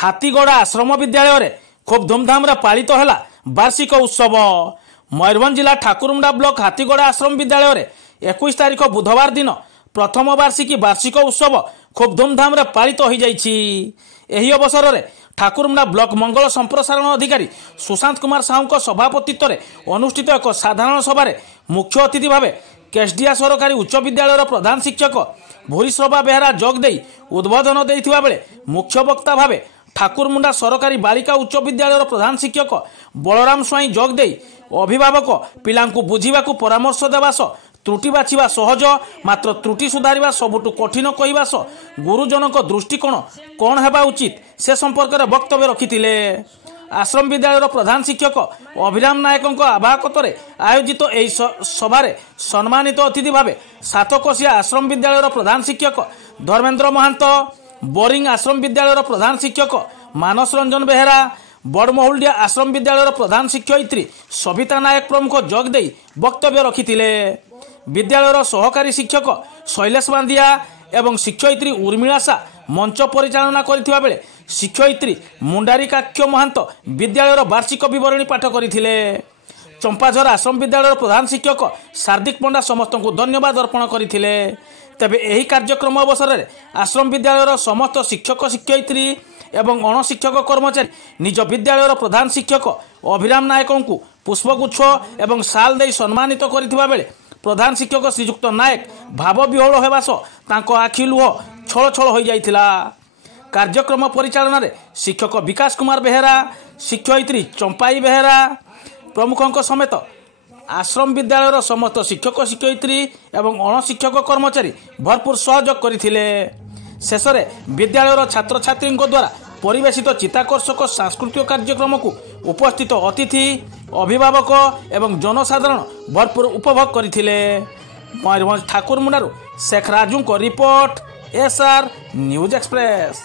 हाथीगड़ा आश्रम विद्यालय खूब धूमधाम पालित है वार्षिक उत्सव। मयूरभंज जिला ठाकुरमुंडा ब्लॉक हाथीगड़ा आश्रम विद्यालय 21 तारिख बुधवार दिन प्रथम वार्षिक उत्सव खूब धूमधाम पालित हो जाइछि। एही अवसर में ठाकुरमुंडा ब्लॉक मंगल संप्रसारण अधिकारी सुशांत कुमार साहू सभापतित्व में अनुष्ठित एक साधारण सभा मुख्य अतिथि भाव केसडिया सरकारी उच्च विद्यालय प्रधान शिक्षक भूरीश्रभा बेहरा जोगदे उद्बोधन देइथिबा बेले मुख्य वक्ता भाव ठाकुरमुंडा सरकारी बालिका उच्च विद्यालय प्रधान शिक्षक बलराम स्वाई जोगदे अभिभावक पिलांकु बुझीबाकु परामर्श देवा सह त्रुटि बाछिबा सहज मात्र त्रुटि सुधारिबा सबुठु कठिन कहिबा सह गुरुजनक दृष्टिकोण कौन हेबा उचित से संपर्क में वक्तव्य रखिथिले। आश्रम विद्यालय प्रधान शिक्षक अभिराम नायकों आवाहकत्व आयोजित यह सभा सम्मानित अतिथि भाव सातकोशिया आश्रम विद्यालय प्रधान शिक्षक धर्मेन्द्र महांत, बोरिंग आश्रम विद्यालय प्रधान शिक्षक मानस रंजन बेहेरा, बड़महुल्डिया आश्रम विद्यालय प्रधान शिक्षयित्री सविता नायक प्रमुख जोगदे वक्तव्य रखिथिले। विद्यालय सहकारी शिक्षक शैलेश बांधिया एवं शिक्षयित्री उर्मिला शाह मंच परिचालना करथिबा बेले शिक्षयित्री मुंडारिकाक्ष महंत विद्यालय वार्षिक विवरणी पाठ करथिले। चंपाझर आश्रम विद्यालय प्रधान शिक्षक शार्दिक पंडा समस्त को धन्यवाद अर्पण करथिले। तेबे एही कार्यक्रम अवसर में आश्रम विद्यालय समस्त शिक्षक शिक्षयित्री एवं अणशिक्षक कर्मचारी निज विद्यालय प्रधान शिक्षक अभिराम नायकों को पुष्पगुच्छ एवं साल दे सम्मानित करथिबा बेले प्रधान शिक्षक श्रीजुक्त नायक भाव विह्वल होगा सह तांको आखि लुह छल छल हो जाइथिला। कार्यक्रम परिचालन में शिक्षक विकास कुमार बेहेरा, शिक्षयित्री चंपाई बेहेरा प्रमुखों समेत आश्रम विद्यालय समस्त शिक्षक शिक्षयित्री एवं अणशिक्षक कर्मचारी भरपूर सहयोग करथिले। शेष में विद्यालय छात्र छात्री द्वारा परिवेशित चित्ताकर्षक सांस्कृतिक कार्यक्रम को उपस्थित अतिथि अभिभावक एवं जनसाधारण भरपूर उपभोग करथिले। मयूरभंज ठाकुरमुंडारू शेख राजू को रिपोर्ट, एसआर न्यूज एक्सप्रेस।